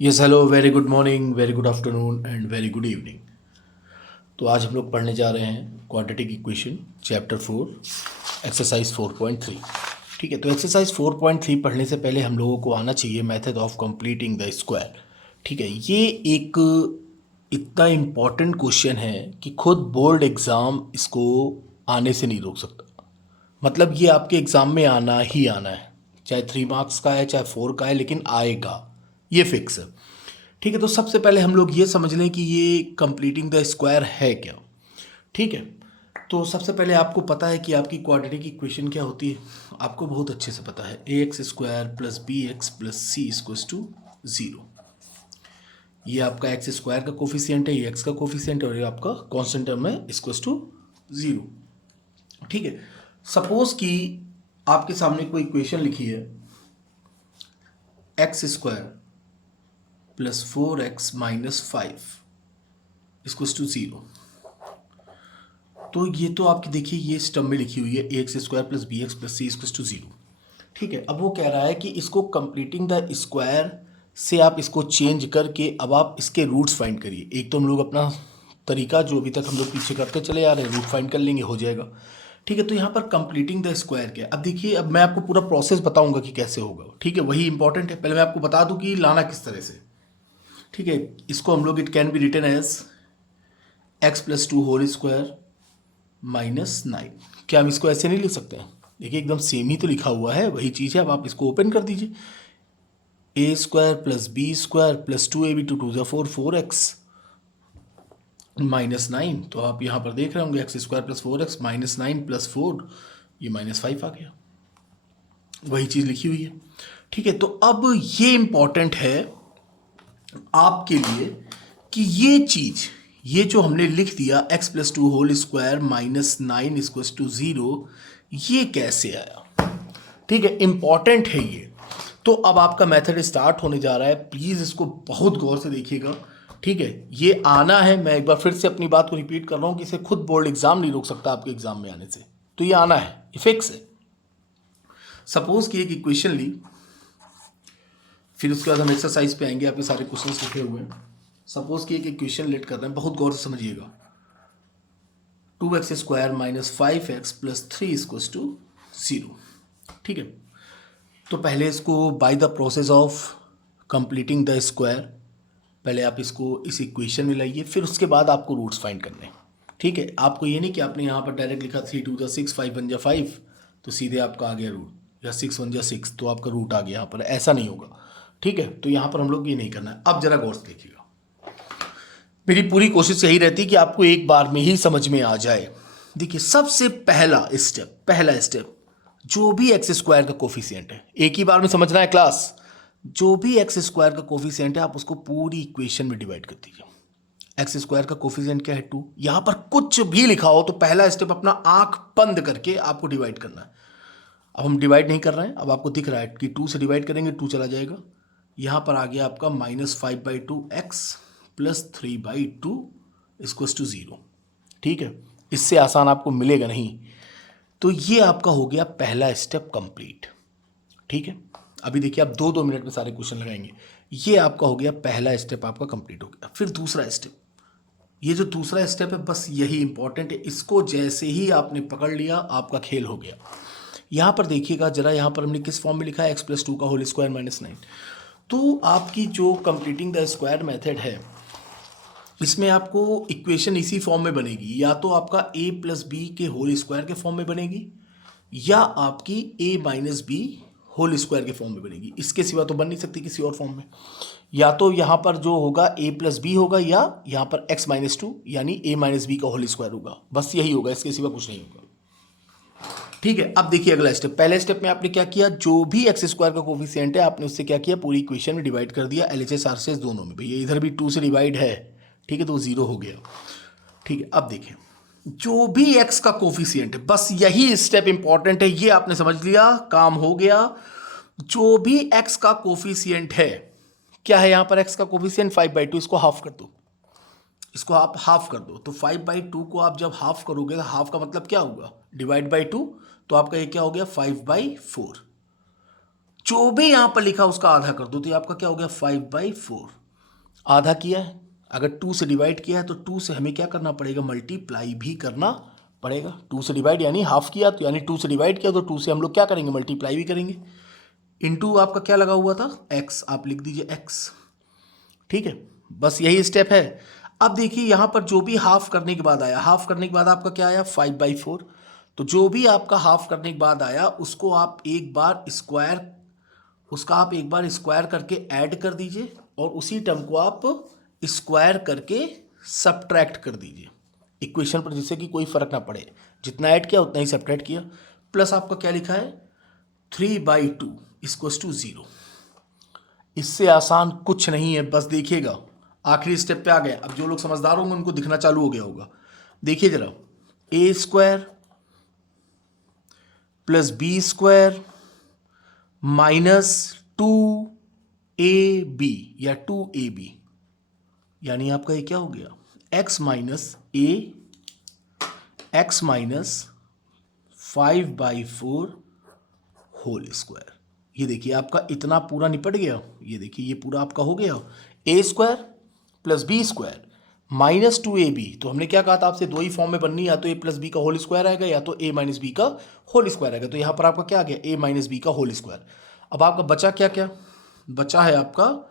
Yes hello, very good morning, very good afternoon and very good evening. तो आज हम लोग पढ़ने जा रहे हैं क्वाड्रेटिक इक्वेशन चैप्टर 4 एक्सरसाइज 4.3। ठीक है, तो एक्सरसाइज 4.3 पढ़ने से पहले हम लोगों को आना चाहिए method of completing the square. ठीक है, ये एक इतना इम्पॉर्टेंट क्वेश्चन है कि खुद बोर्ड एग्ज़ाम इसको आने से नहीं रोक सकता। मतलब ये आपके एग्ज़ाम में आना ही आना है, चाहे 3 मार्क्स का है चाहे 4 का है, लेकिन आएगा, ये फिक्स है। ठीक है, तो सबसे पहले हम लोग ये समझ लें कि ये कंप्लीटिंग द स्क्वायर है क्या। ठीक है, तो सबसे पहले आपको पता है कि आपकी क्वाड्रेटिक इक्वेशन क्या होती है। आपको बहुत अच्छे से पता है, A X square plus B X plus C equals to 0। ये आपका एक्स स्क्वायर का कोफिशिएंट है, ये एक्स का कोफिशिएंट है, और ये आपका कांस्टेंट टर्म है इक्वल्स टू 0। ठीक है, सपोज कि आपके सामने कोई इक्वेशन लिखी है, x square plus 4x minus 5 equals to 0। तो ये तो आपकी देखिए ये स्टम में लिखी हुई है, A X square plus B X plus C equals to 0। ठीक है, अब वो कह रहा है कि इसको कंप्लीटिंग द स्क्वायर से आप इसको चेंज करके अब आप इसके रूट्स फाइंड करिए। एक तो हम लोग अपना तरीका जो अभी तक हम लोग पीछे करते चले आ रहे हैं, रूट फाइंड कर लेंगे, हो जाएगा। ठीक है, तो यहाँ पर कंप्लीटिंग द स्क्वायर क्या है। अब देखिए, अब मैं आपको पूरा प्रोसेस बताऊंगा कि कैसे होगा। ठीक है, वही इंपॉर्टेंट है, पहले मैं आपको बता दूं कि लाना किस तरह से। ठीक है, इसको हम लोग it can be written as x plus 2 whole square minus 9। क्या हम इसको ऐसे नहीं लिख सकते हैं? देखिए एकदम सेम ही तो लिखा हुआ है, वही चीज़ है। अब आप इसको ओपन कर दीजिए, A square plus B square plus 2ab to 2 4 4x minus 9। तो आप यहाँ पर देख रहे होंगे X square plus 4x minus 9 plus 4, ये माइनस 5 आ गया, वही चीज़ लिखी हुई है। ठीक है, तो अब ये इंपॉर्टेंट है आपके लिए कि ये चीज़, ये जो हमने लिख दिया x plus 2 whole square minus 9 equals to 0, ये कैसे आया। ठीक है, इंपॉर्टेंट है ये। तो अब आपका मेथड स्टार्ट होने जा रहा है, प्लीज़ इसको बहुत गौर से देखिएगा। ठीक है, ये आना है, मैं एक बार फिर से अपनी बात को रिपीट कर रहा हूँ कि इसे खुद बोर्ड एग्जाम नहीं रोक सकता आपके एग्जाम में आने से। तो ये आना है, ये फिक्स है। सपोज कि एक इक्वेशन ली, फिर उसके बाद हम एक्सरसाइज पे आएंगे, आपके सारे क्वेश्चन लिखे हुए हैं। सपोज कि एक इक्वेशन लेट कर रहे हैं, बहुत गौर से समझिएगा। 2x square minus 5x plus 3 equals to 0। ठीक है, तो पहले इसको by the process of completing the square, पहले आप इसको इस इक्वेशन में लाइए, फिर उसके बाद आपको रूट्स फाइंड करने हैं। ठीक है, आपको ये नहीं कि आपने यहाँ पर डायरेक्ट लिखा 3 2 6 5 1 5, तो सीधे आपका आ गया रूट, या 6 1 6 तो आपका रूट आ गया यहाँ पर, ऐसा नहीं होगा। ठीक है, तो यहाँ पर हम लोग ये नहीं करना है। अब जरा गौर से देखिएगा, मेरी पूरी कोशिश यही रहती है कि आपको एक बार में ही समझ में आ जाए। देखिए, सबसे पहला स्टेप जो भी एक्स स्क्वायर का कोफिशिएंट है, एक ही बार में समझना है क्लास। जो भी एक्स स्क्वायर का कोफिशिएंट है, आप उसको पूरी इक्वेशन में डिवाइड कर दीजिए। एक्स स्क्वायर का कोफिशिएंट क्या है? 2। यहां पर कुछ भी लिखा हो तो पहला स्टेप अपना आंख बंद करके आपको डिवाइड करना है। अब हम डिवाइड नहीं कर रहे हैं, अब आपको दिख रहा है कि 2 से डिवाइड करेंगे 2 चला जाएगा। यहाँ पर आ गया आपका -5/2x प्लस 3/2 इक्वल्स टू 0। ठीक है, इससे आसान आपको मिलेगा नहीं। तो ये आपका हो गया पहला स्टेप कंप्लीट। ठीक है, अभी देखिए आप 2-2 मिनट में सारे क्वेश्चन लगाएंगे। ये आपका हो गया पहला स्टेप, आपका कंप्लीट हो गया। फिर दूसरा स्टेप, ये जो दूसरा स्टेप है बस यही इंपॉर्टेंट है, इसको जैसे ही आपने पकड़ लिया आपका खेल हो गया। यहाँ पर देखिएगा जरा, यहाँ पर हमने किस फॉर्म में लिखा है, एक्स प्लस 2 का होल स्क्वायर माइनस 9। तो आपकी जो कंप्लीटिंग द स्क्वायर मेथड है, इसमें आपको इक्वेशन इसी फॉर्म में बनेगी, या तो आपका a प्लस बी के होल स्क्वायर के फॉर्म में बनेगी, या आपकी a minus B whole square के फॉर्म में बनेगी। इसके सिवा तो बन नहीं सकती किसी और फॉर्म में। या तो यहाँ पर जो होगा a प्लस बी होगा, या यहाँ पर x माइनस 2 यानी a माइनस बी का होल स्क्वायर होगा, बस यही होगा, इसके सिवा कुछ नहीं होगा। ठीक है, अब देखिए अगला स्टेप। पहले स्टेप में आपने क्या किया, जो भी एक्स स्क्वायर का कोफिशिएंट है आपने उससे क्या किया, पूरी इक्वेशन में डिवाइड कर दिया, एलएचएस आरएचएस दोनों में। भैया इधर भी 2 से डिवाइड है, ठीक है, तो 0 हो गया। ठीक है, अब देखिए जो भी एक्स का कोफिशिएंट है, बस यही स्टेप इंपॉर्टेंट है, ये आपने समझ लिया, काम हो गया। जो भी एक्स का कोफिशिएंट है, क्या है यहाँ पर एक्स का कोफिशिएंट 5/2, इसको हाफ कर दो, इसको आप हाफ कर दो। तो 5/2 को आप जब हाफ करोगे तो हाफ का मतलब क्या होगा, डिवाइड बाई 2, तो आपका ये क्या हो गया 5/4। जो भी यहां पर लिखा उसका आधा कर दो, तो ये आपका क्या हो गया 5/4। आधा किया है, अगर 2 से डिवाइड किया है तो 2 से हमें क्या करना पड़ेगा, मल्टीप्लाई भी करना पड़ेगा। 2 से डिवाइड यानी हाफ किया, तो यानी 2 से डिवाइड किया तो 2 से हम लोग क्या करेंगे, मल्टीप्लाई भी करेंगे। इनटू आपका क्या लगा हुआ था, x, आप लिख दीजिए x। ठीक है, बस यही स्टेप है। अब देखिए यहां पर जो भी हाफ करने के बाद आया, हाफ करने के बाद आपका क्या आया 5/4, तो जो भी आपका हाफ करने के बाद आया उसको आप एक बार स्क्वायर, उसका आप एक बार स्क्वायर करके ऐड कर दीजिए और उसी टर्म को आप स्क्वायर करके सब्ट्रैक्ट कर दीजिए इक्वेशन पर, जिससे कि कोई फर्क ना पड़े, जितना ऐड किया उतना ही सब्ट्रैक्ट किया। प्लस आपका क्या लिखा है 3/2 इक्वल्स टू 0। इससे आसान कुछ नहीं है, बस देखिएगा आखिरी स्टेप पे आ गए। अब जो लोग समझदार होंगे उनको दिखना चालू हो गया होगा। देखिए जरा, a² plus b² minus 2ab या 2ab, यानी आपका ये क्या हो गया x माइनस 5/4 होल स्क्वायर। ये देखिए आपका इतना पूरा निपट गया, ये देखिए ये पूरा आपका हो गया a² plus b² minus 2ab। तो हमने क्या कहा था आपसे, दो ही फॉर्म में बननी है, या तो a प्लस बी का होल स्क्वायर आएगा या तो a माइनस बी का होल स्क्वायर आएगा। तो यहाँ पर आपका क्या आ गया a माइनस बी का होल स्क्वायर। अब आपका बचा क्या क्या, बचा है आपका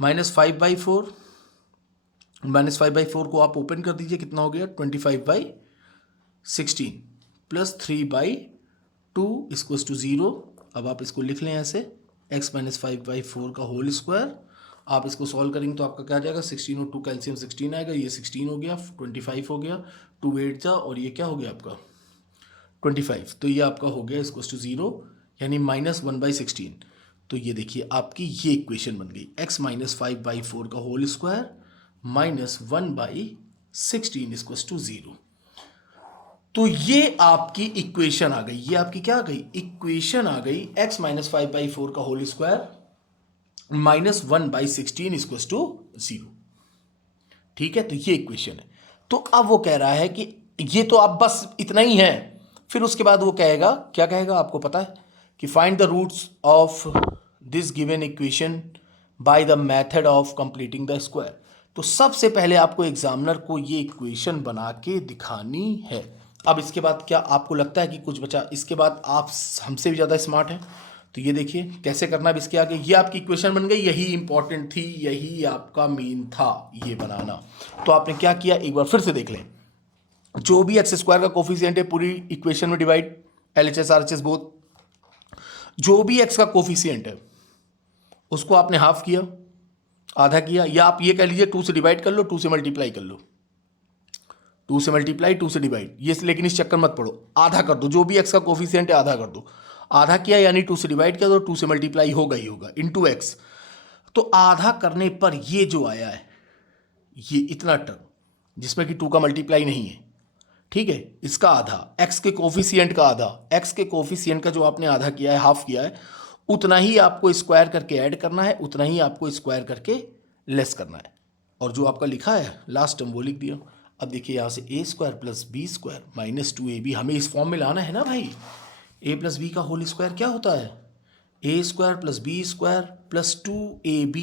-5/4। -5/4 को आप ओपन कर दीजिए, कितना हो गया 25/16 प्लस 3/2 इक्वल्स टू 0। अब आप इसको लिख लें ऐसे, x माइनस 5/4 का होल स्क्वायर। आप इसको सॉल्व करेंगे तो आपका क्या आ जाएगा 16 और 2 कैल्शियम 16 आएगा, ये 16 हो गया, 25 हो गया, 2 8 जा, और ये क्या हो गया आपका 25। तो ये आपका हो गया इक्वल्स टू 0, यानी -1/16। तो ये देखिए आपकी ये इक्वेशन बन गई, x माइनस 5/4 का whole square minus 1/16 equals to 0। तो ये आपकी इक्वेशन आ गई, ये आपकी क्या आ गई, इक्वेशन आ गई, x माइनस 5/4 का whole square minus 1/16 equals to 0। ठीक है, तो ये इक्वेशन है। तो अब वो कह रहा है कि ये तो आप बस इतना ही है, फिर उसके बाद वो कहेगा, क्या कहेगा आपको पता है, कि find the roots of this given equation by the method of completing the square. तो सबसे पहले आपको एग्जामिनर को ये इक्वेशन बना के दिखानी है। अब इसके बाद क्या आपको लगता है कि कुछ बचा, इसके बाद आप हमसे भी ज़्यादा स्मार्ट हैं, तो ये देखिए कैसे करना है इसके आगे। ये आपकी इक्वेशन बन गई, यही इंपॉर्टेंट थी, यही आपका मेन था ये बनाना। तो आपने क्या किया, एक बार फिर से देख लें, जो भी x² का कोफिशिएंट है पूरी इक्वेशन में डिवाइड, LHS RHS बोथ, जो भी x का कोफिशिएंट है उसको आपने हाफ किया, आधा किया, या आप ये कह लीजिए 2 से डिवाइड कर लो, 2 से मल्टीप्लाई कर लो, 2 से मल्टीप्लाई 2 से डिवाइड, ये लेकिन इस चक्कर मत पड़ो, आधा कर दो, जो भी x का कोफिशिएंट है आधा कर दो। आधा किया यानी 2 से डिवाइड किया तो 2 से मल्टीप्लाई होगा ही होगा, इनटू x। तो आधा करने पर ये जो आया है, ये इतना टर्म जिसमें कि 2 का मल्टीप्लाई नहीं है, ठीक है, इसका आधा, x के कोफिशिएंट का आधा, x के कोफिशिएंट का जो आपने आधा किया है, हाफ किया है, उतना ही आपको स्क्वायर करके ऐड करना है, उतना ही आपको स्क्वायर करके लेस करना है, और जो आपका लिखा है लास्ट टर्म वो लिख दिया। अब देखिए यहाँ से a² plus b² minus 2ab, हमें इस फॉर्म में लाना है ना भाई। a प्लस बी का होल स्क्वायर क्या होता है, a² plus b² plus 2ab,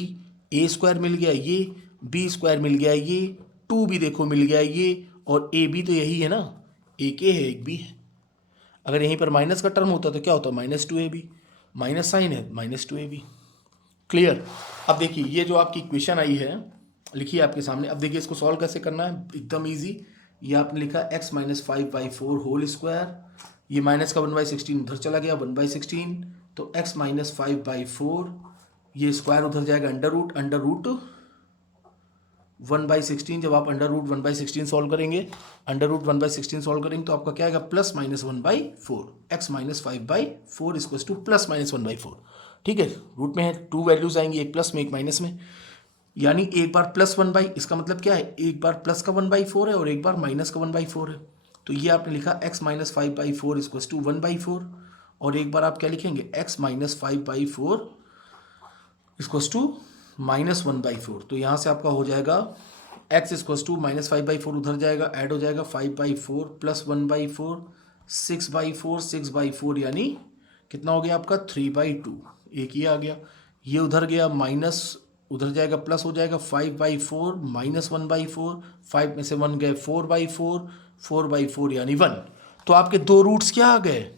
a² मिल गया ये, b² मिल गया ये, 2 भी देखो मिल गया ये, और ab तो यही है ना, एक a है एक b है। अगर यहीं पर माइनस का टर्म होता तो क्या होता, -2ab, माइनस साइन है -2ab। क्लियर। अब देखिए ये जो आपकी इक्वेशन आई है लिखिए आपके सामने। अब देखिए इसको सॉल्व कैसे करना है, एकदम इजी। ये आपने लिखा x माइनस 5/4 होल स्क्वायर, ये माइनस का 1/16 उधर चला गया 1/16, तो x माइनस 5/4, ये स्क्वायर उधर जाएगा अंडर रूट 1/16। जब आप अंडर रूट 1/16 सॉल्व करेंगे, अंडर रूट 1/16 सॉल्व करेंगे तो आपका क्या आएगा plus minus 1/4, x minus 5/4 equals two plus minus 1/4। ठीक है, रूट में है, 2 वैल्यूज आएंगी, एक प्लस में एक माइनस में, यानी एक बार प्लस 1/, इसका मतलब क्या है, एक बार प्लस का 1/4 है और एक बार माइनस का 1/4 है। तो ये आपने लिखा x माइनस 5/4 इक्वल्स टू 1/4, और एक बार आप क्या लिखेंगे x minus 5/4 equals to minus 1/4। तो यहाँ से आपका हो जाएगा x इक्वल्स टू माइनस 5/4 उधर जाएगा, ऐड हो जाएगा 5/4 प्लस 1/4, 6/4, 6/4 यानी कितना हो गया आपका 3/2 एक ये आ गया, ये उधर गया माइनस, उधर जाएगा प्लस हो जाएगा 5/4 माइनस 1/4, 5 में से 1 गए 4/4, 4/4 यानी 1। तो आपके दो रूट्स क्या आ गए,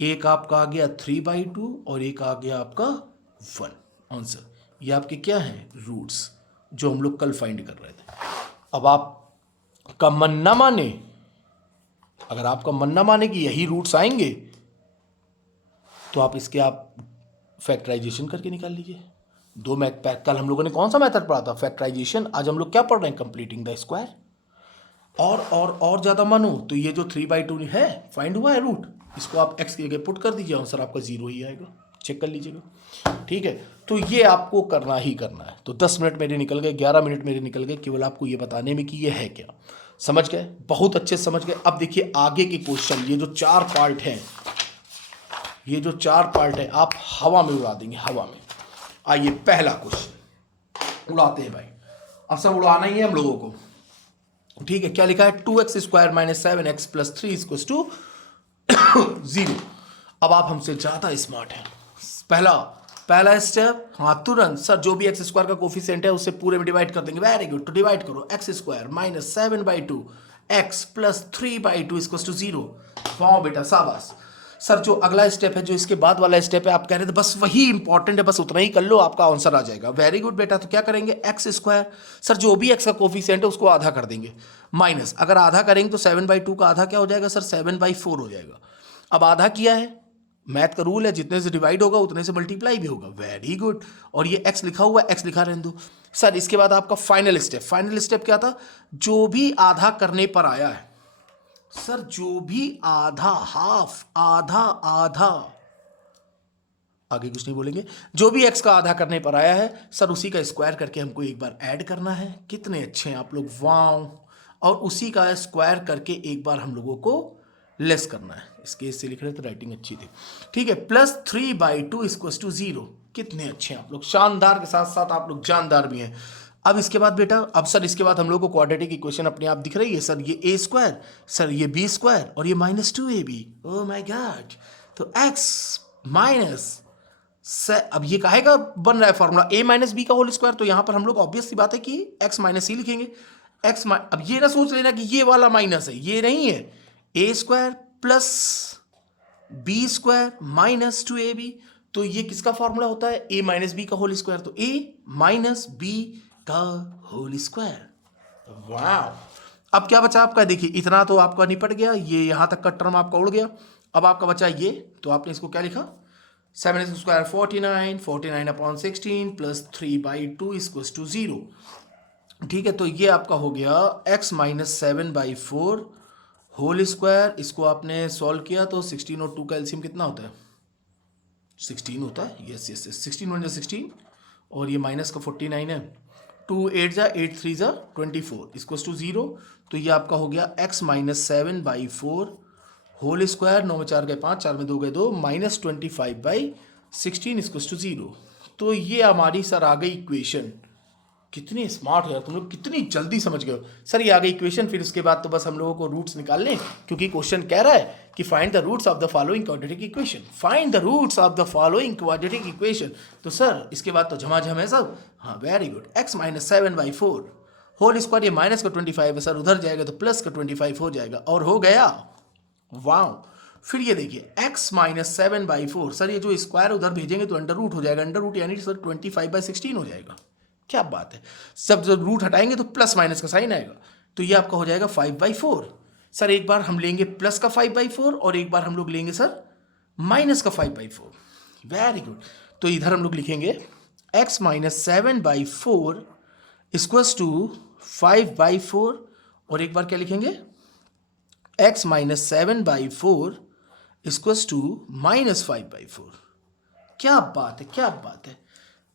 एक आपका आ गया 3/2 और एक आ गया आपका 1 आंसर। ये आपके क्या हैं रूट्स जो हम लोग कल फाइंड कर रहे थे। अब आपका मन ना माने, अगर आपका मन ना माने कि यही रूट्स आएंगे तो आप इसके आप फैक्टराइजेशन करके निकाल लीजिए। दो मैथ, कल हम लोगों ने कौन सा मेथड पढ़ा था, फैक्टराइजेशन। आज हम लोग क्या पढ़ रहे हैं, कंप्लीटिंग द स्क्वायर। और ज़्यादा मानो तो ये जो 3/2 है फाइंड हुआ है रूट, इसको आप x की जगह पुट कर दीजिए, आंसर आपका 0 ही आएगा, चेक कर लीजिएगा। ठीक है, तो ये आपको करना ही करना है। तो 10 मिनट मेरे निकल गए, 11 मिनट मेरे निकल गए केवल आपको ये बताने में कि ये है क्या। समझ गए, बहुत अच्छे समझ गए। अब देखिए आगे के क्वेश्चन, ये जो 4 पार्ट हैं, ये जो 4 पार्ट है आप हवा में उड़ा देंगे, हवा में। आइए पहला क्वेश्चन उड़ाते हैं भाई, अब सब उड़ाना ही है हम लोगों को। ठीक है, क्या लिखा है, 2x² - 7x + 3 = 0। अब आप हमसे ज्यादा स्मार्ट हैं। पहला स्टेप, हाँ तुरंत सर जो भी x² का कोफिशिएंट है उससे पूरे में डिवाइड कर देंगे। वेरी गुड, तो डिवाइड करो, x² - 7/2 x + 3/2 = 0। वाह बेटा शाबाश। सर जो अगला स्टेप है, जो इसके बाद वाला स्टेप है, आप कह रहे थे बस वही इंपॉर्टेंट है, बस उतना ही कर लो आपका आंसर आ जाएगा। वेरी गुड बेटा, तो क्या करेंगे, x², सर जो भी x का कोफिशिएंट है उसको आधा कर देंगे, माइनस, अगर आधा करेंगे तो 7/2 का आधा क्या हो जाएगा सर, 7/4 हो जाएगा। अब आधा किया है, मैथ का रूल है, जितने से डिवाइड होगा उतने से मल्टीप्लाई भी होगा। वेरी गुड, और ये x लिखा हुआ है, x लिखा रहने दो। सर इसके बाद आपका फाइनल स्टेप क्या था, जो भी आधा करने पर आया है, सर जो भी आधा, हाफ, आधा, आगे कुछ नहीं बोलेंगे, जो भी x का आधा करने पर आया है सर उसी का स्क्वायर करके हमको एक बार ऐड करना है। कितने अच्छे हैं आप लोग, वाव। और उसी का स्क्वायर करके एक बार हम लोगों को लेस करना है। इसके इससे लिख रहे तो राइटिंग अच्छी थी। ठीक है, +3/2 = 0। कितने अच्छे हैं आप लोग, शानदार के साथ साथ आप लोग जानदार भी हैं। अब इसके बाद बेटा, अब सर इसके बाद हम लोग को क्वाड्रेटिक इक्वेशन अपने आप दिख रही है सर, ये a², सर ये b² और ये -2ab। ओह माय गॉड, तो x माइनस, अब ये काहे का बन रहा है फॉर्मूला, a - b का होल स्क्वायर। तो यहां पर हम लोग ऑब्वियस सी बात है कि x - c लिखेंगे। अब ये ना सोच लेना कि ये वाला माइनस है, ये नहीं है, a² + b² - 2ab। तो ये किसका फॉर्मूला होता है, a - b का होल स्क्वायर, तो a - b का होल स्क्वायर। वाह, अब क्या बचा आपका, देखिए इतना तो आपका निपट गया, ये यहां तक का टर्म आपका उड़ गया। अब आपका बचा ये, तो आपने इसको क्या लिखा, 7x² 49, 49/16 + 3/2 = 0। ठीक है, तो ये आपका हो गया x - 7/4 होल स्क्वायर। इसको आपने सॉल्व किया तो 16 और 2 का एलसीएम कितना होता है, 16 होता है। यस यस यस, 16 × 16 और ये माइनस का 49 है, 2 8 × 8 3 × 24 = 0। तो ये आपका हो गया x - 7/4 होल स्क्वायर, 9 में 4 गए 5, 4 में 2 गए 2, -25/16 = 0। तो ये हमारी सर आ गई इक्वेशन। कितनी स्मार्ट हो यार तुम लोग, कितनी जल्दी समझ गए हो सर। ये आ गई इक्वेशन, फिर उसके बाद तो बस हम लोगों को रूट्स निकालने, क्योंकि क्वेश्चन कह रहा है कि find the roots of the following quadratic equation, find the roots of the following quadratic equation. तो सर इसके बाद तो झमाझम है सब। हाँ very good, x - 7/4 whole square, ये माइनस का 25 है सर, उधर जाएगा तो प्लस का 25 हो जाएगा, और हो गया। वाह, फिर ये देखिए x - 7/4, सर ये जो स्क्वायर उधर भेजेंगे तो अंडर रूट हो जाएगा, अंडर रूट यानी सर 25/16 हो जाएगा। क्या बात है, सब जब रूट हटाएंगे तो प्लस माइनस का साइन आएगा, तो ये आपका हो जाएगा 5/4। सर एक बार हम लेंगे प्लस का 5/4 और एक बार हम लोग लेंगे सर माइनस का 5/4। वेरी गुड, तो इधर हम लोग लिखेंगे x - 7/4 = 5/4 और एक बार क्या लिखेंगे, x - 7/4 = -5/4। क्या बात है, क्या बात है।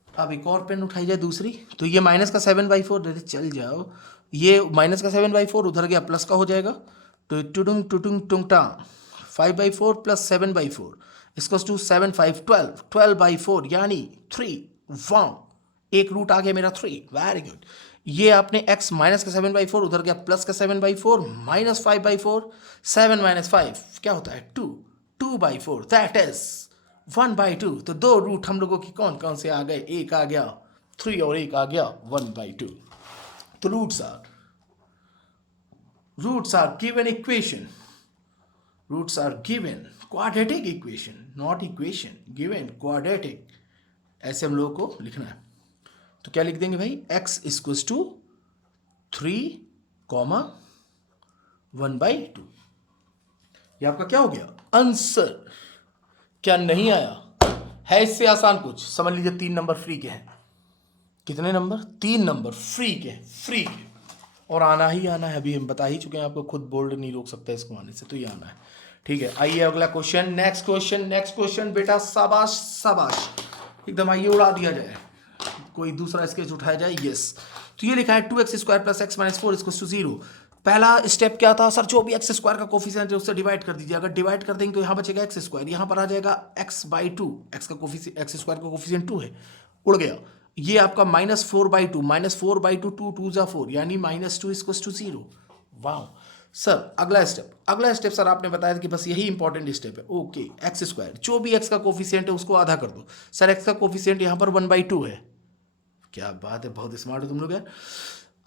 अब एक और पेन उठाई जाए दूसरी, तो ये माइनस का 7/4 दे चल जाओ, ये माइनस का 7/4 उधर गया प्लस का हो जाएगा, तो टुटुंग टुटुंग टुंगटा 5/4 + 7/4 = 7 5 12, 12/4 यानी 3। वाह, एक रूट आ गया मेरा 3। वेरी गुड, ये आपने x माइनस का 7/4 उधर गया प्लस का 7/4 -5/4, 7 - 5 क्या होता है 2, 2/4 दैट इज 1/2, तो 2 रूट हम लोगों की कौन कौन से आ गए, एक आ गया 3 और एक आ गया 1/2. तो roots are given equation, roots are given quadratic equation, not equation, given quadratic. ऐसे हम लोगों को लिखना है. तो क्या लिख देंगे भाई, x इक्वल्स टू 3,1/2. ये आपका क्या हो गया आंसर. क्या नहीं आया है इससे आसान कुछ, समझ लीजिए 3 नंबर फ्री के हैं. कितने नंबर, 3 नंबर फ्री के, फ्री के. और आना ही आना है, अभी हम बता ही चुके हैं आपको, खुद बोल्ड नहीं रोक सकता इसको आने से, तो ये आना है. ठीक है, आइए अगला क्वेश्चन, नेक्स्ट क्वेश्चन बेटा. शाबाश शाबाश, एकदम आइए उड़ा दिया जाए, कोई दूसरा स्केच उठाया जाए. यस, तो ये लिखा है 2x² + x - 4 = 0. पहला स्टेप क्या था सर, जो भी x² का कोफिशिएंट है उससे डिवाइड कर दीजिए. अगर डिवाइड कर देंगे तो यहाँ बचेगा x², यहाँ पर आ जाएगा x/2. x² का कोफिशिएंट 2 है, उड़ गया. ये आपका -4/2, -4/2, 2 2 = 4, यानी -2 = 0. वाह सर. अगला स्टेप सर आपने बताया कि बस यही इंपॉर्टेंट स्टेप है. ओके, x², जो भी x का कोफिशिएंट है उसको आधा कर दो. सर x का कोफिशिएंट यहाँ पर 1/2 है. क्या बात है, बहुत स्मार्ट हो तुम लोग यार.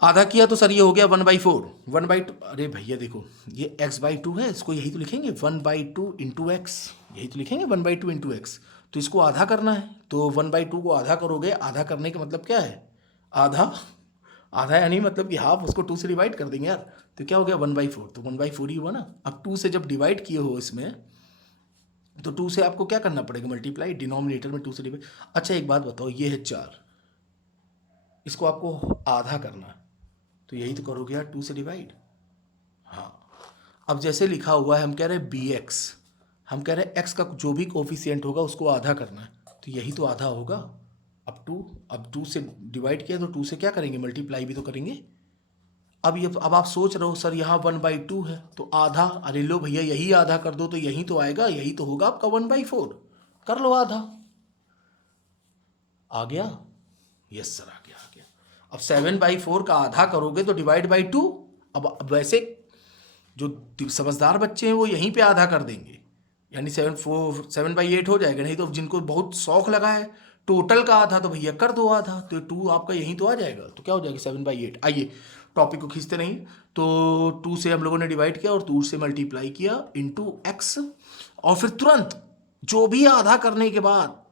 आधा किया तो सर ये हो गया 1/4. 1/2, अरे भैया देखो ये x/2 है, इसको यही तो लिखेंगे 1/2 × x, यही तो लिखेंगे 1/2 × x. तो इसको आधा करना है, तो 1/2 को आधा करोगे. आधा करने का मतलब क्या है, आधा यानी मतलब कि हाफ, उसको 2 से डिवाइड कर देंगे यार. तो क्या हो गया 1/4, तो 1/4 ही हुआ ना. अब 2 से जब डिवाइड किए हो इसमें, तो 2 से आपको क्या करना पड़ेगा, मल्टीप्लाई. डिनोमिनेटर में 2 से डिवाइड. अच्छा एक बात बताओ, ये है 4, इसको आपको आधा करना है, तो यही तो करोगे यार 2 से डिवाइड. हाँ, अब जैसे लिखा हुआ है, हम कह रहे हैं bx, हम कह रहे हैं x का जो भी कोफिशिएंट होगा उसको आधा करना है, तो यही तो आधा होगा. अब 2 से डिवाइड किया तो 2 से क्या करेंगे, मल्टीप्लाई भी तो करेंगे. अब आप सोच रहे हो सर यहाँ 1/2 है तो आधा, अरे लो भैया यही आधा कर दो, तो यही तो आएगा, यही तो होगा आपका 1/4. कर लो आधा. आ गया. यस सर, आ गया. अब 7/4 का आधा करोगे तो डिवाइड बाई 2. अब वैसे जो समझदार बच्चे हैं वो यहीं पे आधा कर देंगे, यानी 7/8 हो जाएगा. नहीं तो जिनको बहुत शौक लगा है टोटल का आधा, तो भैया कर दो आधा, तो 2 आपका यहीं तो आ जाएगा. तो क्या हो जाएगा 7/8. आइए टॉपिक को खींचते नहीं. तो 2 से हम लोगों ने डिवाइड किया और 2 से मल्टीप्लाई किया इंटू x, और फिर तुरंत जो भी आधा करने के बाद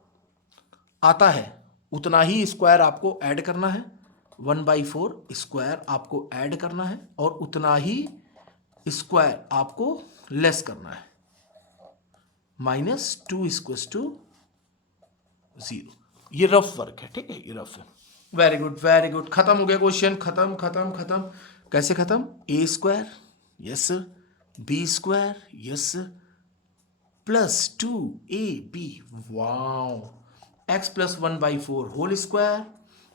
आता है उतना ही स्क्वायर आपको ऐड करना है. 1/4 स्क्वायर आपको ऐड करना है और उतना ही स्क्वायर आपको लेस करना है. -2 = 0. ये रफ वर्क है, ठीक है, ये रफ है. Very good very good. खत्म हो गया क्वेश्चन, खत्म. कैसे खत्म, a² yes sir, b² yes sir, +2ab. Wow. x + 1/4 whole square,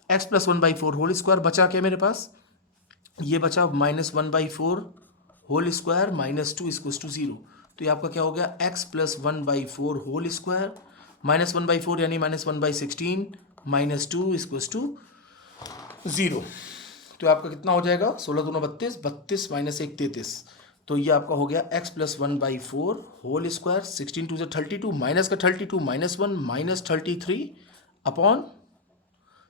x + 1/4 whole square. बचा क्या मेरे पास, ये बचा -1/4 होल स्क्वायर -2 = 0. तो ये आपका क्या हो गया, x + 1/4 होल स्क्वायर, -1/4 यानी -1/16 -2 = 0. तो आपका कितना हो जाएगा, 16 दूना 32, 32 - 1 33. तो ये आपका हो गया x + 1/4 होल स्क्वायर, 16 2 32, माइनस का 32 -1 -33 अपॉन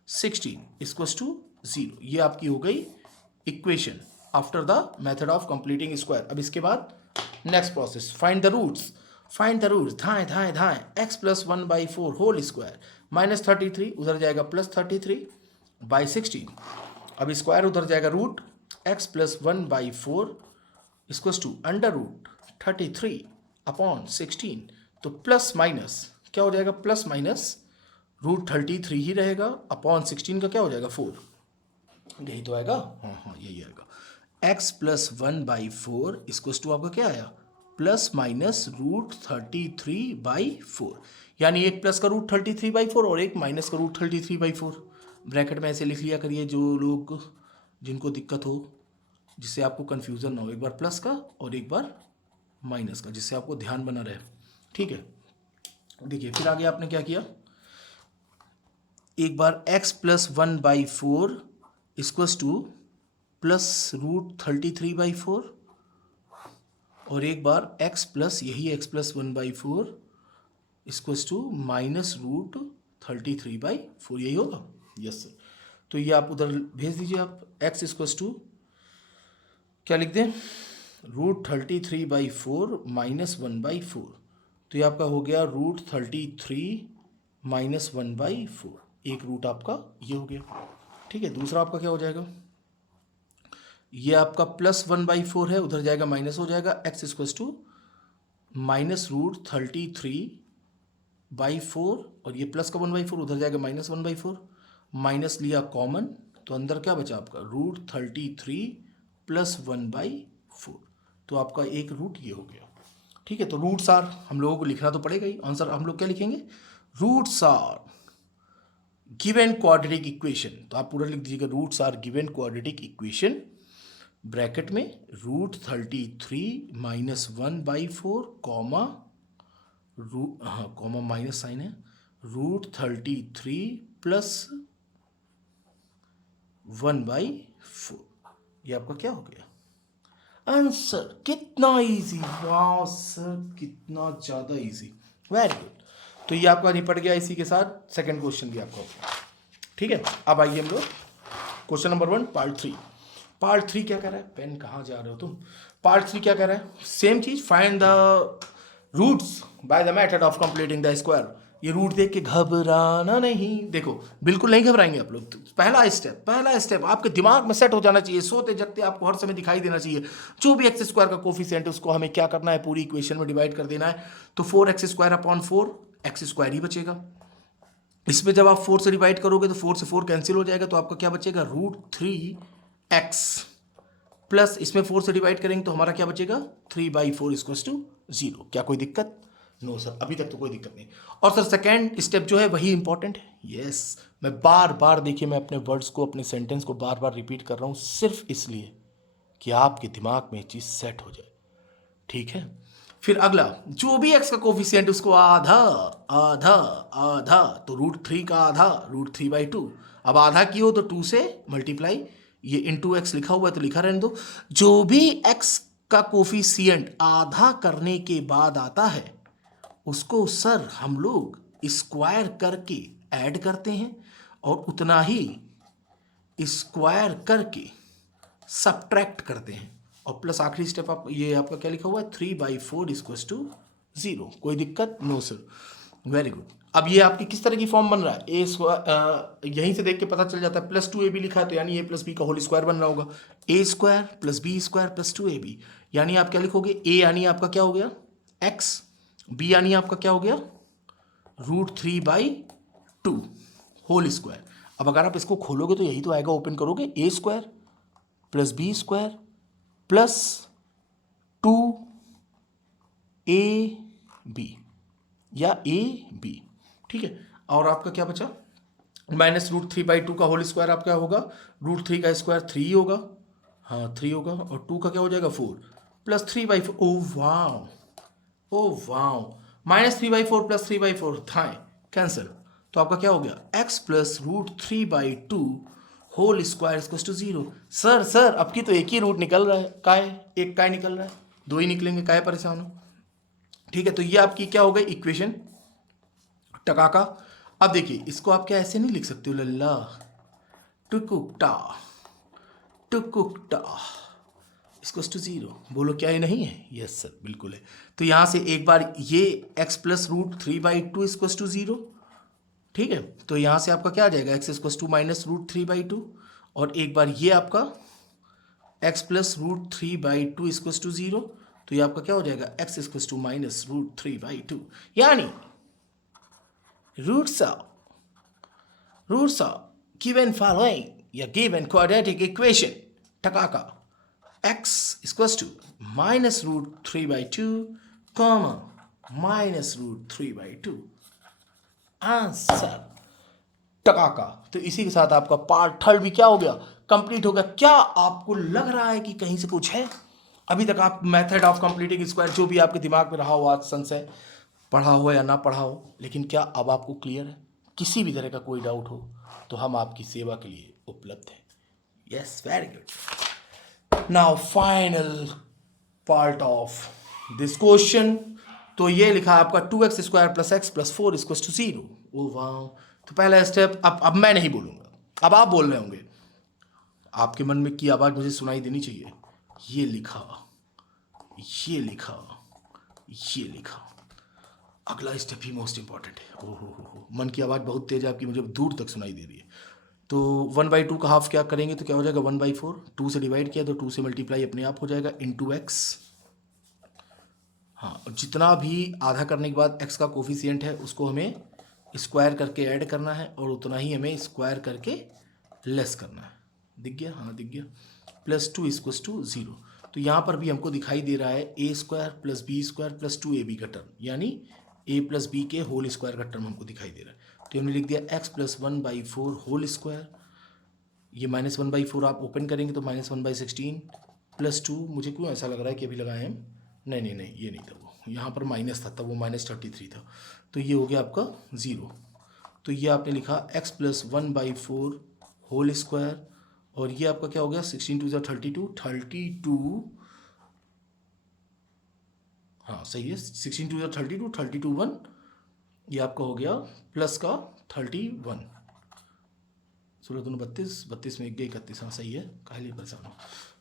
16 = 0. ये आपकी हो गई equation after the method of completing square. अब इसके बाद next process, find the roots. धाएं x + 1/4 होल स्क्वायर -33 उधर जाएगा +33 बाई 16. अब स्क्वायर उधर जाएगा रूट, x + 1/4 = √33 अपॉन 16. तो प्लस माइनस क्या हो जाएगा, प्लस माइनस √33 ही रहेगा, अपॉन 16 का क्या हो जाएगा 4. यही तो आएगा. हाँ यही आएगा. x + 1/4 = आपका क्या आया, ± √33/4. यानी एक प्लस का √33/4 और एक माइनस का √33/4. ब्रैकेट में ऐसे लिख लिया करिए, जो लोग जिनको दिक्कत हो, जिससे आपको कन्फ्यूज़न ना हो. एक बार प्लस का और एक बार माइनस का, जिससे आपको ध्यान बना रहे. ठीक है, देखिए फिर आगे आपने क्या किया. एक बार x + 1/4 = प्लस √33/4, और एक बार x प्लस यही x + 1/4 इक्वल्स टू -√33/4, यही होगा। Yes sir. तो ये आप उधर भेज दीजिए आप। x इक्वल्स टू क्या लिख दें, √33/4 -1/4। तो ये आपका हो गया √33 -1/4, एक रूट आपका ये हो गया। ठीक है, दूसरा आपका क्या हो जाएगा, ये आपका +1/4 है, उधर जाएगा माइनस हो जाएगा। x इक्वल्स टू -√33/4 और ये प्लस का 1/4 उधर जाएगा -1/4, माइनस लिया कॉमन तो अंदर क्या बचा आपका √33 + 1/4। तो आपका एक रूट ये हो गया। ठीक है, तो रूट्स आर हम लोगों को लिखना तो पड़ेगा ही। आंसर हम लोग क्या लिखेंगे, roots are given quadratic equation. तो आप पूरा लिख दीजिएगा, roots are given quadratic equation bracket में √33 -1/4 कॉमा कॉमा माइनस साइन है, √33 + 1/4। ये आपका क्या हो गया आंसर। कितना इजी, वाह सर कितना ज़्यादा इजी, वेरी गुड। तो ये आपका निपट गया इसी के साथ, सेकंड क्वेश्चन भी आपका हो गया। ठीक है, अब आइए हम लोग क्वेश्चन नंबर 1 पार्ट 3। पार्ट 3 क्या कह रहा है, पेन कहाँ जा रहे हो तुम। पार्ट 3 क्या कह रहा है, सेम चीज, find the roots by the method of completing the square. ये रूट देख के घबराना नहीं, देखो बिल्कुल नहीं घबराएंगे आप लोग। पहला स्टेप आपके दिमाग में सेट हो जाना चाहिए, सोते जगते आपको हर समय दिखाई देना चाहिए। जो भी एक्स स्क्वायर का कोफिशिएंट है उसको हमें क्या करना है, पूरी इक्वेशन में डिवाइड कर देना है। तो 4x² एक्स स्क्वायर ही बचेगा। इसमें जब आप 4 से डिवाइड करोगे तो 4 से 4 कैंसिल हो जाएगा, तो आपका क्या बचेगा √3x प्लस इसमें 4 से डिवाइड करेंगे तो हमारा क्या बचेगा 3/4 इक्वल्स टू 0। क्या कोई दिक्कत, नो सर, अभी तक तो कोई दिक्कत नहीं। और सर सेकेंड स्टेप जो है वही इंपॉर्टेंट है। यस, मैं बार बार, देखिए मैं अपने वर्ड्स को, अपने सेंटेंस को बार बार रिपीट कर रहा हूँ सिर्फ इसलिए कि आपके दिमाग में ये चीज़ सेट हो जाए। ठीक है, फिर अगला, जो भी x का कोफिशिएंट उसको आधा आधा आधा, तो √3 का आधा √3/2। अब आधा की हो तो 2 से मल्टीप्लाई, ये इंटू एक्स लिखा हुआ है तो लिखा रहने दो। जो भी x का कोफिशिएंट आधा करने के बाद आता है उसको सर हम लोग स्क्वायर करके ऐड करते हैं और उतना ही स्क्वायर करके सब्ट्रैक्ट करते हैं। और प्लस आखिरी स्टेप आप, ये आपका क्या लिखा हुआ है 3/4 इक्वल्स टू 0। कोई दिक्कत, नो सर, वेरी गुड। अब ये आपकी किस तरह की फॉर्म बन रहा है, यहीं से देख के पता चल जाता है, +2ab लिखा है तो यानी a + b का होल स्क्वायर बन रहा होगा। a² + b² + 2ab, यानी आप क्या लिखोगे, a यानी आपका क्या हो गया x, b यानी आपका क्या हो गया √3/2 होल स्क्वायर। अब अगर आप इसको खोलोगे तो यही तो आएगा, ओपन करोगे a² + b² + 2ab या ab। ठीक है, और आपका क्या बचा -√3/2 का होल स्क्वायर आपका होगा, √3 का स्क्वायर 3 होगा, हाँ 3 होगा, और 2 का क्या हो जाएगा 4 + 3/4। ओ वाओ, ओ वाओ, -3/4 + 3/4 था कैंसिल, तो आपका क्या हो गया x + √3/2 whole square equals to 0। Sir अब की तो एक ही रूट निकल रहा है, काय एक काय निकल रहा है, दो ही निकलेंगे, काय परेशान हो। ठीक है, तो ये आपकी क्या हो गई इक्वेशन टकाका। अब देखिए इसको आप क्या ऐसे नहीं लिख सकते हो, लल्ला टुकुकटा टुकुकटा इक्वल्स टू 0, बोलो क्या ये नहीं है, यस सर बिल्कुल है। तो यहां से एक बार ये x + √3/2 इक्वल्स टू 0। ठीक है, तो यहां से आपका क्या आ जाएगा x इक्वल्स टू -√3/2, और एक बार ये आपका x + √3/2 इक्वल्स टू 0, तो ये आपका क्या हो जाएगा x इक्वल्स टू -√3/2, यानी रूट्स ऑफ गिवन फॉलोइंग या गिवन क्वाड्रेटिक इक्वेशन टकाका x इक्वल्स टू -√3/2, -√3/2 आंसर टकाका। तो इसी के साथ आपका पार्ट 3 भी क्या हो गया, कंप्लीट हो गया। क्या आपको लग रहा है कि कहीं से कुछ है, अभी तक आप मेथड ऑफ कंप्लीटिंग स्क्वायर जो भी आपके दिमाग में रहा हो आज संशय, पढ़ा हो या ना पढ़ा हो, लेकिन क्या अब आपको क्लियर है, किसी भी तरह का कोई डाउट हो तो हम आपकी सेवा के लिए उपलब्ध हैं। Yes, very good. Now final part of this question, तो ये लिखा आपका 2x² + x + 4 = 0। ओ वाह, तो पहला स्टेप अब मैं नहीं बोलूँगा, अब आप बोल रहे होंगे, आपके मन में की आवाज़ मुझे सुनाई देनी चाहिए। ये लिखा, ये लिखा, ये लिखा, अगला स्टेप ही मोस्ट इंपॉर्टेंट है। ओहो हो, मन की आवाज़ बहुत तेज है आपकी, मुझे दूर तक सुनाई दे रही है। तो 1/2 का हाफ क्या करेंगे तो क्या हो जाएगा 1/4, 2 से डिवाइड किया तो 2 से मल्टीप्लाई अपने आप हो जाएगा इंटू एक्स। हाँ, जितना भी आधा करने के बाद x का कोफिशिएंट है उसको हमें स्क्वायर करके ऐड करना है और उतना ही हमें स्क्वायर करके लेस करना है। दिख गया? हाँ दिख गया। +2 = 0। तो यहाँ पर भी हमको दिखाई दे रहा है a² + b² + 2ab का टर्म, यानी a + b के होल स्क्वायर का टर्म हमको दिखाई दे रहा है। तो हमने लिख दिया x + 1/4 होल स्क्वायर, ये -1/4 आप ओपन करेंगे तो -1/16 +2, मुझे क्यों ऐसा लग रहा है कि अभी लगाए हैं, नहीं नहीं नहीं ये नहीं था, वो यहाँ पर माइनस था तब वो -33 था, तो ये हो गया आपका 0। तो ये आपने लिखा x + 1/4 होल स्क्वायर, और ये आपका क्या हो गया 16 × 2 = 32, हाँ सही है, 16 × 2 = 32, 32 1, ये आपका हो गया प्लस का 31, 16 दूनी 32, 32 में 1 गई 31, हाँ सही है, काहे परेशान हो,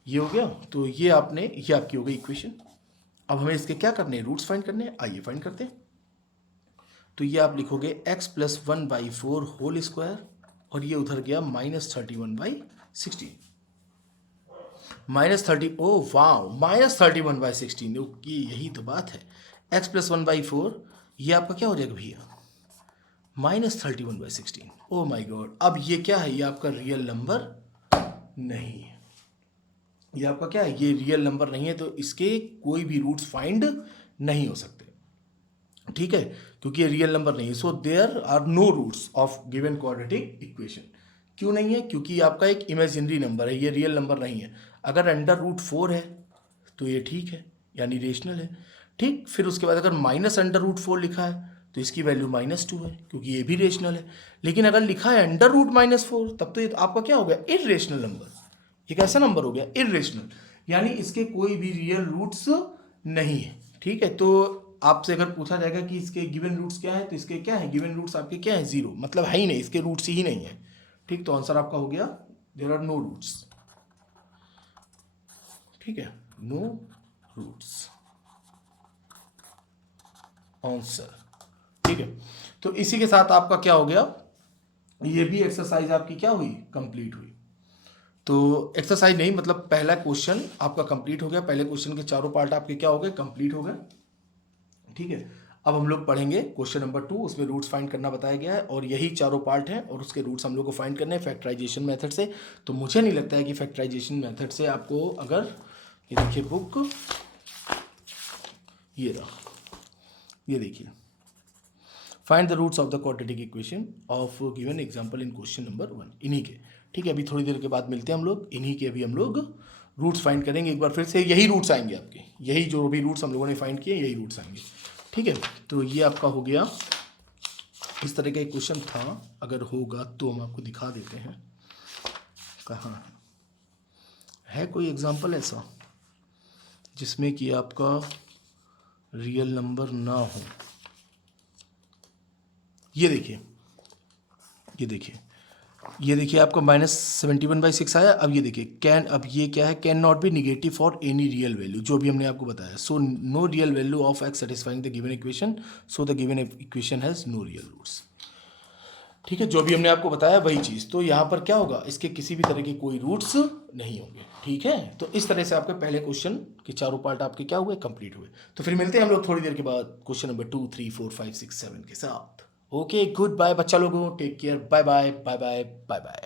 ये हो गया। तो ये आपकी हो गई इक्वेशन। अब हमें इसके क्या करने हैं, रूट्स फाइंड करने हैं, आइए फाइंड करते हैं। तो ये आप लिखोगे x + 1/4 होल स्क्वायर, और ये उधर गया -31/16, -30, ओ वाह, -31/16, ओके यही तो बात है। x + 1/4 ये आपका क्या हो जाएगा भैया, -31/16, ओ माय गॉड। अब ये क्या है, ये आपका रियल नंबर नहीं है, ये आपका क्या है, ये रियल नंबर नहीं है, तो इसके कोई भी रूट्स फाइंड नहीं हो सकते, ठीक है, क्योंकि ये रियल नंबर नहीं है। So there are no roots of given quadratic equation. क्यों नहीं है, क्योंकि आपका एक इमेजिनरी नंबर है, ये रियल नंबर नहीं है। अगर √4 है तो ये ठीक है, यानी रेशनल है, ठीक। फिर उसके बाद अगर -√4 लिखा है तो इसकी वैल्यू -2 है, क्योंकि ये भी रेशनल है। लेकिन अगर लिखा है √-4 तब तो ये आपका क्या हो गया, इर्रेशनल नंबर। ये कैसा नंबर हो गया, इर्रेशनल, यानी इसके कोई भी रियल रूट्स नहीं है, ठीक है। तो आपसे अगर पूछा जाएगा कि इसके गिवन रूट्स क्या है, तो इसके क्या है, गिवन रूट्स आपके क्या है, 0, मतलब है ही नहीं, इसके रूट्स ही नहीं है, ठीक। तो आंसर आपका हो गया देयर आर नो रूट्स, ठीक है, नो रूट्स आंसर, ठीक है। तो इसी के साथ आपका क्या हो गया, ये भी एक्सरसाइज आपकी क्या हुई, कंप्लीट हुई। तो एक्सरसाइज नहीं, मतलब पहला क्वेश्चन आपका कंप्लीट हो गया, पहले क्वेश्चन के चारों पार्ट आपके क्या हो गए, कंप्लीट हो गए, ठीक है। अब हम लोग पढ़ेंगे क्वेश्चन नंबर 2, उसमें रूट्स फाइंड करना बताया गया है, और यही चारों पार्ट हैं, और उसके रूट्स हम लोग को फाइंड करने हैं फैक्टराइजेशन मेथड से। तो मुझे नहीं लगता है कि फैक्टराइजेशन मेथड से आपको, अगर ये देखिए बुक, ये रहा, ये देखिए, find the roots of the quadratic equation of given example in question number 1, इन्हीं के, ठीक है। अभी थोड़ी देर के बाद मिलते हैं हम लोग, इन्हीं के अभी हम लोग रूट्स फाइंड करेंगे एक बार फिर से, यही रूट्स आएंगे आपके, यही जो भी रूट्स हम लोगों ने फाइंड किए यही रूट्स आएंगे, ठीक है। तो ये आपका हो गया, इस तरह का एक क्वेश्चन था, अगर होगा तो हम आपको दिखा देते हैं, कहाँ है कोई एग्जांपल ऐसा जिसमें कि आपका रियल नंबर ना हो। ये देखिए, ये देखिए, ये देखिए आपका -71/6 आया। अब ये देखिए कैन, अब ये क्या है, cannot be negative for any real value, जो भी हमने आपको बताया। So no real value of x satisfying the given equation, so the given equation has no real roots, ठीक है। जो भी हमने आपको बताया वही चीज़। तो यहाँ पर क्या होगा, इसके किसी भी तरह के कोई रूट्स नहीं होंगे, ठीक है। तो इस तरह से आपके पहले क्वेश्चन के चारों पार्ट आपके क्या हुए, कंप्लीट हुए। तो फिर मिलते हैं हम लोग थोड़ी देर के बाद क्वेश्चन नंबर 2, 3, 4, 5, 6, 7 के साथ। ओके, गुड बाय बच्चा लोगों, take care, bye bye bye bye bye bye.